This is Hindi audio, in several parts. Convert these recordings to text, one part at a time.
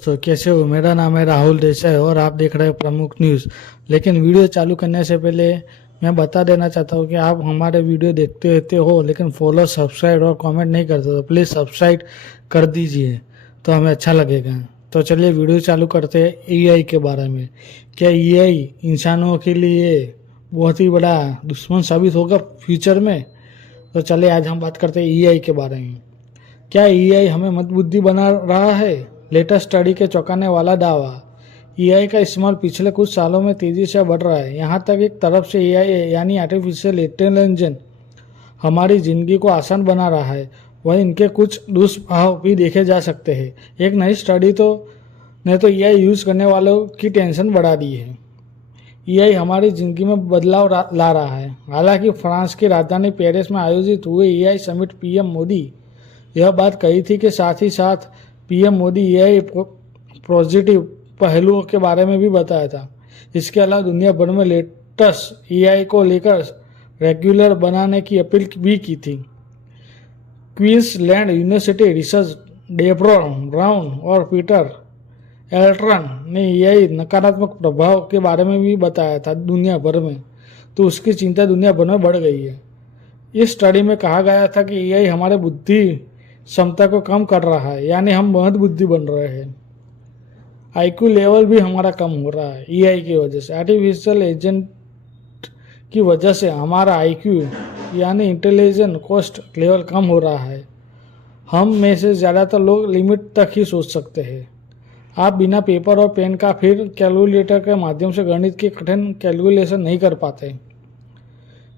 दोस्तों, कैसे हो? मेरा नाम है राहुल देसाई और आप देख रहे हैं प्रमुख न्यूज़। लेकिन वीडियो चालू करने से पहले मैं बता देना चाहता हूँ कि आप हमारे वीडियो देखते रहते हो लेकिन फॉलो, सब्सक्राइब और कमेंट नहीं करते, तो प्लीज़ सब्सक्राइब कर दीजिए तो हमें अच्छा लगेगा। तो चलिए वीडियो चालू करते हैं एआई के बारे में। क्या एआई इंसानों के लिए बहुत ही बड़ा दुश्मन साबित होगा फ्यूचर में? तो चलिए आज हम बात करते हैं एआई के बारे में। क्या एआई हमें मंदबुद्धि बना रहा है? लेटेस्ट स्टडी के चौंकाने वाला दावा। एआई का इस्तेमाल पिछले कुछ सालों में तेजी से बढ़ रहा है। यहाँ तक एक तरफ से एआई यानी आर्टिफिशियल इंटेलिजेंस हमारी जिंदगी को आसान बना रहा है, वहीं इनके कुछ दुष्प्रभाव भी देखे जा सकते हैं। एक नई स्टडी ने तो एआई यूज करने वालों की टेंशन बढ़ा दी है। एआई हमारी जिंदगी में बदलाव ला रहा है। हालांकि फ्रांस की राजधानी पेरिस में आयोजित हुए एआई समिट पीएम मोदी यह बात कही थी कि साथ ही साथ पीएम मोदी एआई पॉजिटिव पहलुओं के बारे में भी बताया था। इसके अलावा दुनिया भर में लेटेस्ट एआई को लेकर रेगुलर बनाने की अपील भी की थी। क्वींसलैंड यूनिवर्सिटी रिसर्च डेब्रॉन ब्राउन और पीटर एल्ट्रन ने एआई नकारात्मक प्रभाव के बारे में भी बताया था दुनिया भर में, तो उसकी चिंता दुनिया भर में बढ़ गई है। इस स्टडी में कहा गया था कि एआई हमारे बुद्धि क्षमता को कम कर रहा है, यानी हम बहुत बुद्धि बन रहे हैं। आईक्यू लेवल भी हमारा कम हो रहा है एआई की वजह से। आर्टिफिशियल एजेंट की वजह से हमारा आईक्यू यानी इंटेलिजेंस कोस्ट लेवल कम हो रहा है। हम में से ज़्यादातर लोग लिमिट तक ही सोच सकते हैं। आप बिना पेपर और पेन का फिर कैलकुलेटर के माध्यम से गणित की कठिन कैलकुलेशन नहीं कर पाते।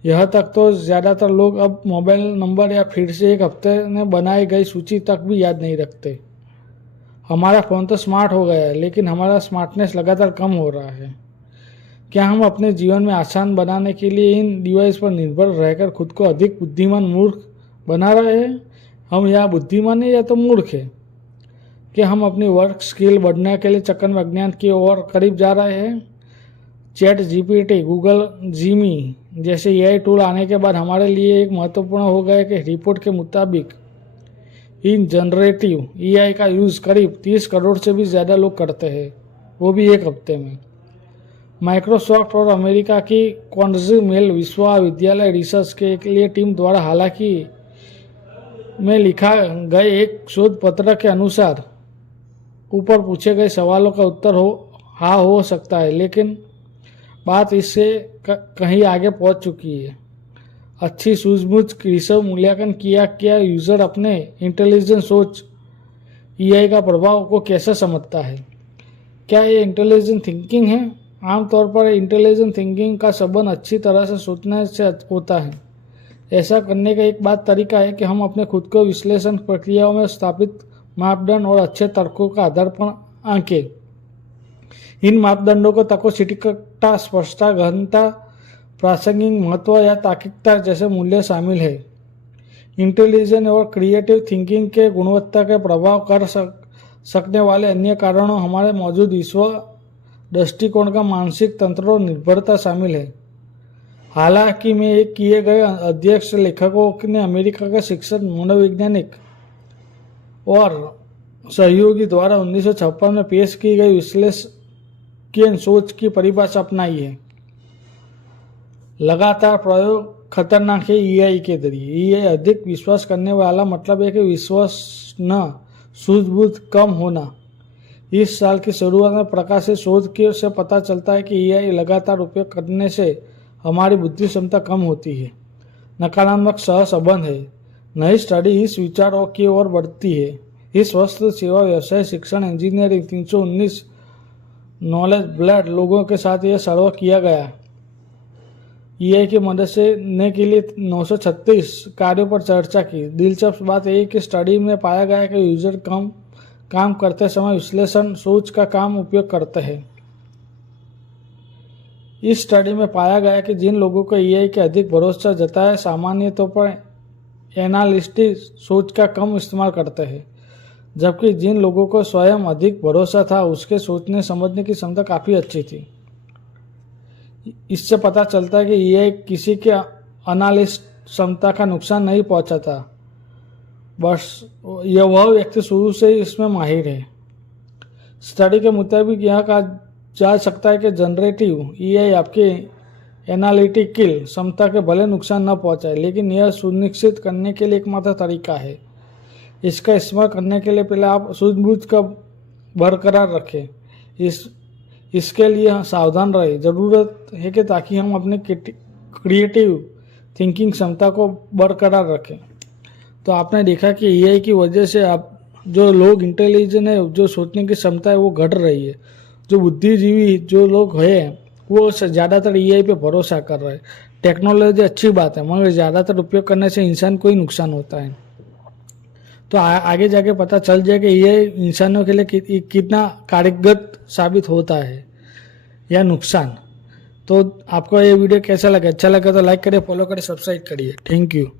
यह तक तो ज़्यादातर लोग अब मोबाइल नंबर या फिर से एक हफ्ते में बनाई गई सूची तक भी याद नहीं रखते। हमारा फ़ोन तो स्मार्ट हो गया है, लेकिन हमारा स्मार्टनेस लगातार कम हो रहा है। क्या हम अपने जीवन में आसान बनाने के लिए इन डिवाइस पर निर्भर रहकर खुद को अधिक बुद्धिमान मूर्ख बना रहे हैं? हम या बुद्धिमान हैं या तो मूर्ख हैं। क्या हम अपनी वर्क स्किल बढ़ने के लिए चक्कर विज्ञान की ओर करीब जा रहे हैं? चैट जीपीटी, गूगल जीमी जैसे एआई टूल आने के बाद हमारे लिए एक महत्वपूर्ण हो गया कि रिपोर्ट के मुताबिक इन जनरेटिव एआई का यूज़ करीब 30 करोड़ से भी ज़्यादा लोग करते हैं, वो भी एक हफ्ते में। माइक्रोसॉफ्ट और अमेरिका की कॉर्नेल विश्वविद्यालय रिसर्च के लिए टीम द्वारा हालांकि में लिखा गए एक शोध पत्र के अनुसार ऊपर पूछे गए सवालों का उत्तर हाँ हो सकता है, लेकिन बात इससे कहीं आगे पहुंच चुकी है। अच्छी सूझबूझ रिसर्च मूल्यांकन किया क्या यूज़र अपने इंटेलिजेंस सोच एआई का प्रभाव को कैसे समझता है? क्या ये इंटेलिजेंट थिंकिंग है? आमतौर पर इंटेलिजेंट थिंकिंग का संबंध अच्छी तरह से सोचने से होता है। ऐसा करने का एक बात तरीका है कि हम अपने खुद को विश्लेषण प्रक्रियाओं में स्थापित मापदंड और अच्छे तर्कों का आधार पर आंकें। इन मापदंडों को तर्कों सटीकता, स्पष्टता, गहनता, प्रासंगिक महत्व या तार्किकता जैसे मूल्य शामिल है। इंटेलिजेंट और क्रिएटिव थिंकिंग के गुणवत्ता के प्रभाव कर सकने वाले अन्य कारणों हमारे मौजूद विश्व दृष्टिकोण का मानसिक तंत्र और निर्भरता शामिल है। हालांकि में एक किए गए अध्यक्ष लेखकों ने अमेरिका के शिक्षक, मनोवैज्ञानिक और सहयोगी द्वारा 1956 में पेश की गई विश्लेषण सोच की परिभाषा अपनाई है। लगातार प्रयोग खतरनाक है एआई के जरिए। एआई अधिक विश्वास करने वाला मतलब है कि विश्वास न सूझबूझ कम होना। इस साल की शुरुआत में प्रकाशित शोध से पता चलता है कि एआई लगातार उपयोग करने से हमारी बुद्धि क्षमता कम होती है। नकारात्मक सहसंबंध है। नई स्टडी इस विचारों की ओर बढ़ती है। इस वस्तु सेवा, व्यवसाय, शिक्षण, इंजीनियरिंग 319 नॉलेज ब्लड लोगों के साथ यह सर्वे किया गया। एआई की मदद से ने के लिए 936 कार्यों पर चर्चा की। दिलचस्प बात यह है कि स्टडी में पाया गया कि यूजर काम करते समय विश्लेषण सोच का काम उपयोग करते हैं। इस स्टडी में पाया गया कि जिन लोगों को एआई के अधिक भरोसा जताया है, सामान्य तौर पर एनालिस्टिक सोच का कम इस्तेमाल करते हैं, जबकि जिन लोगों को स्वयं अधिक भरोसा था उसके सोचने समझने की क्षमता काफ़ी अच्छी थी। इससे पता चलता है कि एआई किसी के एनालिस्ट क्षमता का नुकसान नहीं पहुंचाता, बस वह व्यक्ति शुरू से ही इसमें माहिर है। स्टडी के मुताबिक यह कहा जा सकता है कि जनरेटिव एआई आपके एनालिटिकल क्षमता के भले नुकसान न पहुंचाए, लेकिन यह सुनिश्चित करने के लिए एकमात्र तरीका है। इसका इस्तेमाल करने के लिए पहले आप सूझबूझ का बरकरार रखें। इसके लिए सावधान रहें। ज़रूरत है कि ताकि हम अपने क्रिएटिव थिंकिंग क्षमता को बरकरार रखें। तो आपने देखा कि एआई की वजह से आप जो लोग इंटेलिजेंट है, जो सोचने की क्षमता है वो घट रही है। जो बुद्धिजीवी जो लोग हैं वो ज़्यादातर एआई पे भरोसा कर रहे हैं। टेक्नोलॉजी अच्छी बात है, मगर ज़्यादातर उपयोग करने से इंसान को ही नुकसान होता है। तो आगे जाके पता चल जाए कि ये इंसानों के लिए कितना कारगर साबित होता है या नुकसान। तो आपको ये वीडियो कैसा लगा? अच्छा लगा तो लाइक करिए, फॉलो करिए, सब्सक्राइब करिए। Thank you.